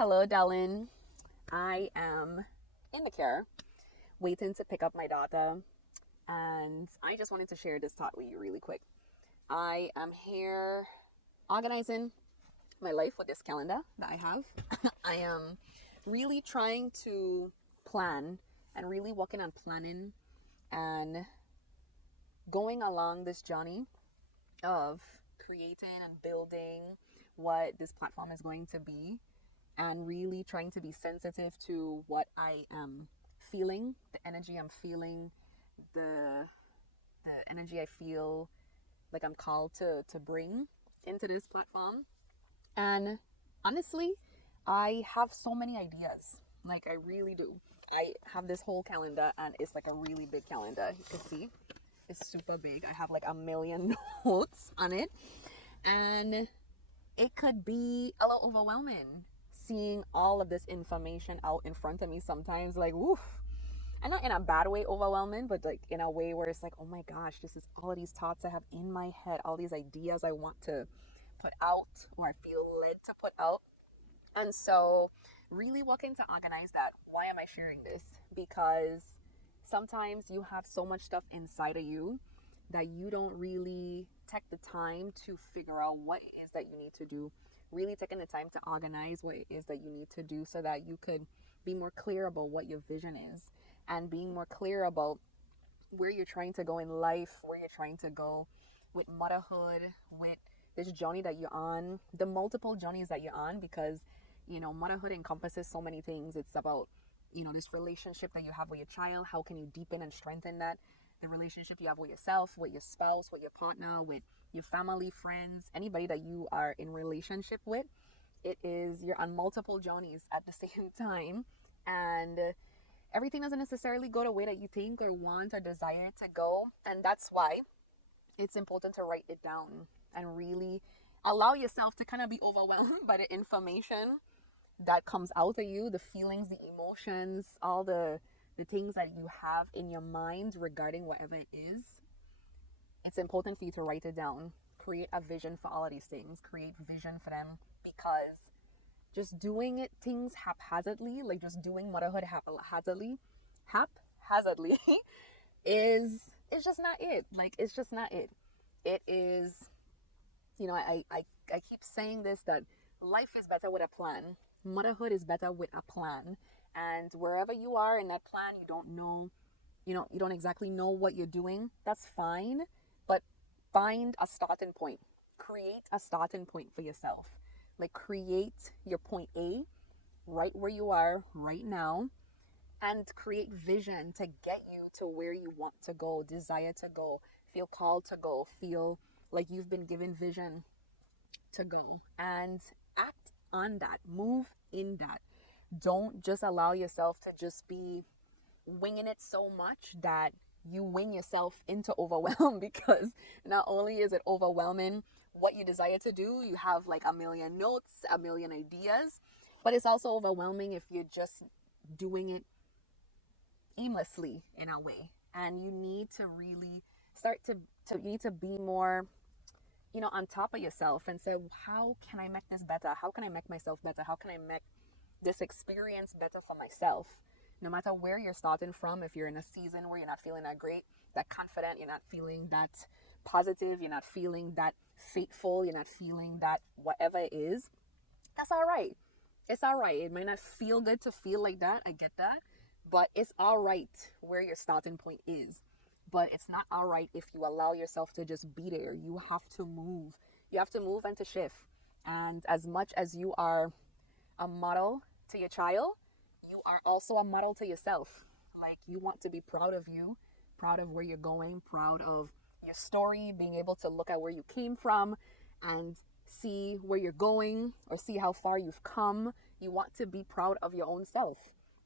Hello, Dallin. I am in the car waiting to pick up my daughter, and I just wanted to share this thought with you really quick. I am here organizing my life with this calendar that I have. I am really trying to plan and really working on planning and going along this journey of creating and building what this platform is going to be and really trying to be sensitive to what I am feeling, the energy I'm feeling, the the energy I feel like I'm called to bring into this platform. And honestly, I have so many ideas. Like I really do. I have this whole calendar and it's like a really big calendar. You can see it's super big. I have like a million notes on it. And it could be a little overwhelming seeing all of this information out in front of me sometimes, like woof. And not in a bad way overwhelming, but like in a way where it's like, oh my gosh, this is all of these thoughts I have in my head, all these ideas I want to put out or I feel led to put out. And so really working to organize that. Why am I sharing this? Because sometimes you have so much stuff inside of you that you don't really take the time to figure out what it is that you need to do. Really taking the time to organize what it is that you need to do so that you could be more clear about what your vision is and being more clear about where you're trying to go in life, where you're trying to go with motherhood, with this journey that you're on, the multiple journeys that you're on, because, motherhood encompasses so many things. It's about, this relationship that you have with your child. How can you deepen and strengthen that? The relationship you have with yourself, with your spouse, with your partner, with your family, friends, anybody that you are in relationship with. It is, you're on multiple journeys at the same time. And everything doesn't necessarily go the way that you think or want or desire it to go. And that's why it's important to write it down and really allow yourself to kind of be overwhelmed by the information that comes out of you, the feelings, the emotions, all the things that you have in your mind regarding whatever it is. It's important for you to write it down. Create a vision for all of these things. Create vision for them, because just doing it things haphazardly, like just doing motherhood haphazardly is it's just not it. Like it's just not it. It is, I keep saying this, that life is better with a plan. Motherhood is better with a plan. And wherever you are in that plan, you don't know, you don't exactly know what you're doing. That's fine. But find a starting point. Create a starting point for yourself. Like create your point A right where you are right now and create vision to get you to where you want to go, desire to go, feel called to go, feel like you've been given vision to go, and act on that, move in that. Don't just allow yourself to just be winging it so much that you wing yourself into overwhelm because not only is it overwhelming what you desire to do, you have like a million notes, a million ideas, but it's also overwhelming if you're just doing it aimlessly in a way. And you need to really start to you need to be more, on top of yourself and say, how can I make this better? How can I make myself better? How can I make this experience better for myself? No matter where you're starting from, if you're in a season where you're not feeling that great, that confident, you're not feeling that positive, you're not feeling that faithful, you're not feeling that whatever it is, that's all right. It's all right. It might not feel good to feel like that. I get that. But it's all right where your starting point is. But it's not all right if you allow yourself to just be there. You have to move. You have to move and to shift. And as much as you are a model to your child, you are also a model to yourself. Like you want to be proud of you, proud of where you're going, proud of your story, being able to look at where you came from and see where you're going or see how far you've come. You want to be proud of your own self.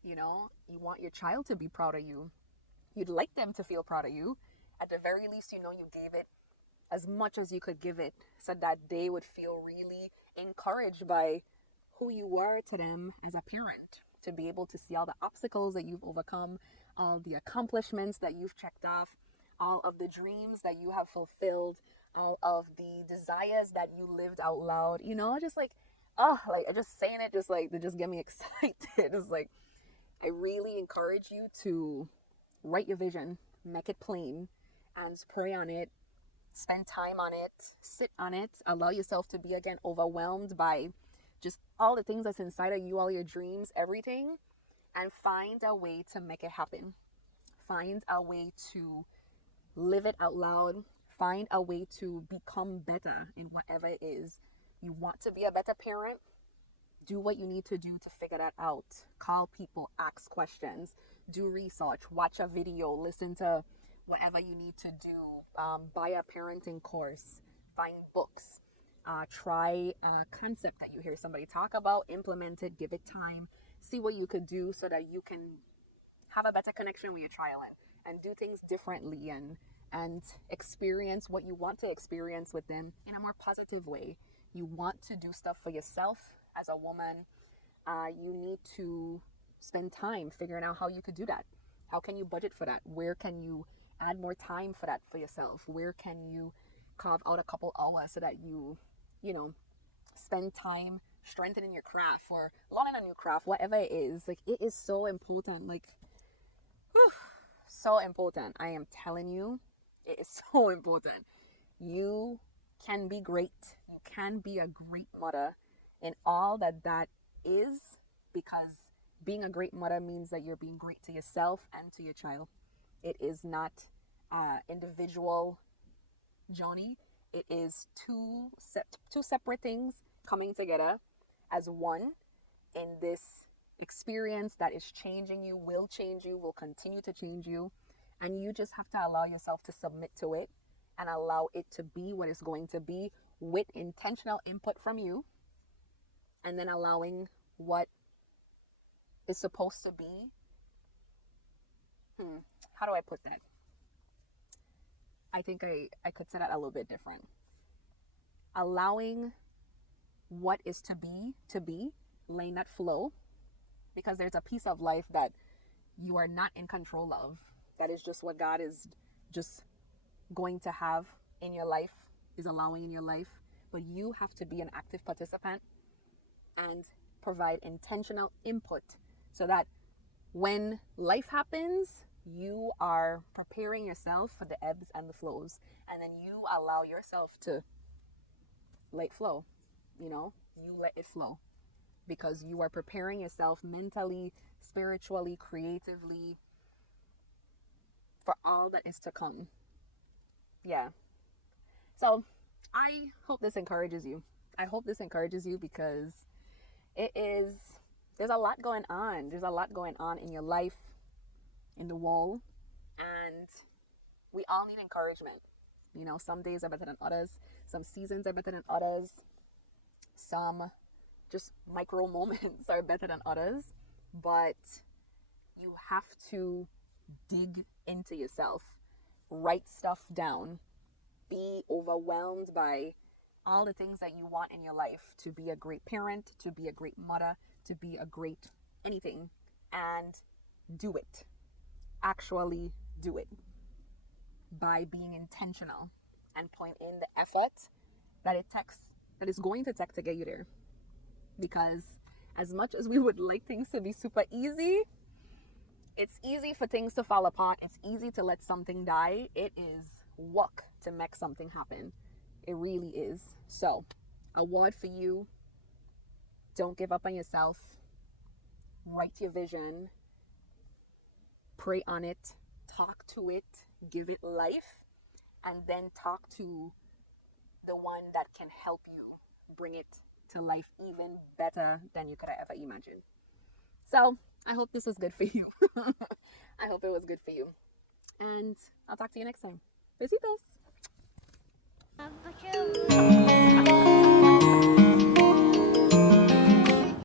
You want your child to be proud of you. You'd like them to feel proud of you. At the very least, you gave it as much as you could give it so that they would feel really encouraged by who you were to them as a parent, to be able to see all the obstacles that you've overcome, all the accomplishments that you've checked off, all of the dreams that you have fulfilled, all of the desires that you lived out loud, just like oh, like I just saying it just like to just get me excited. It's like I really encourage you to write your vision, make it plain, and pray on it, spend time on it, sit on it, allow yourself to be again overwhelmed by just all the things that's inside of you, all your dreams, everything, and find a way to make it happen. Find a way to live it out loud. Find a way to become better in whatever it is. You want to be a better parent? Do what you need to do to figure that out. Call people, ask questions, do research, watch a video, listen to whatever you need to do. Buy a parenting course, find books, try a concept that you hear somebody talk about, implement it, give it time, see what you could do so that you can have a better connection with your child and do things differently and experience what you want to experience with them in a more positive way. You want to do stuff for yourself as a woman. You need to spend time figuring out how you could do that. How can you budget for that? Where can you add more time for that for yourself? Where can you carve out a couple hours so that you spend time strengthening your craft or learning a new craft, whatever it is. Like, it is so important. Like, whew, so important. I am telling you, it is so important. You can be great. You can be a great mother in all that is, because being a great mother means that you're being great to yourself and to your child. It is not individual journey. It is two separate things coming together as one in this experience that is changing you, will change you, will continue to change you. And you just have to allow yourself to submit to it and allow it to be what it's going to be with intentional input from you. And then allowing what is supposed to be. How do I put that? I think I could say that a little bit different. Allowing what is to be, letting that flow, because there's a piece of life that you are not in control of. That is just what God is just going to have in your life, is allowing in your life. But you have to be an active participant and provide intentional input so that when life happens, you are preparing yourself for the ebbs and the flows, and then you allow yourself to let it flow. You let it flow, because you are preparing yourself mentally, spiritually, creatively for all that is to come. Yeah. So I hope this encourages you. I hope this encourages you, because there's a lot going on. There's a lot going on in your life, in the world, and we all need encouragement. Some days are better than others. Some seasons are better than others. Some just micro moments are better than others. But you have to dig into yourself, write stuff down, be overwhelmed by all the things that you want in your life, to be a great parent, to be a great mother, to be a great anything, and do it. Actually do it by being intentional and point in the effort that is going to take to get you there. Because as much as we would like things to be super easy, it's easy for things to fall apart. It's easy to let something die. It is work to make something happen. It really is. So, a word for you: don't give up on yourself. Write your vision. Pray on it. Talk to it. Give it life. And then talk to the one that can help you bring it to life even better than you could have ever imagined. So, I hope this was good for you. I hope it was good for you. And I'll talk to you next time. Besitos.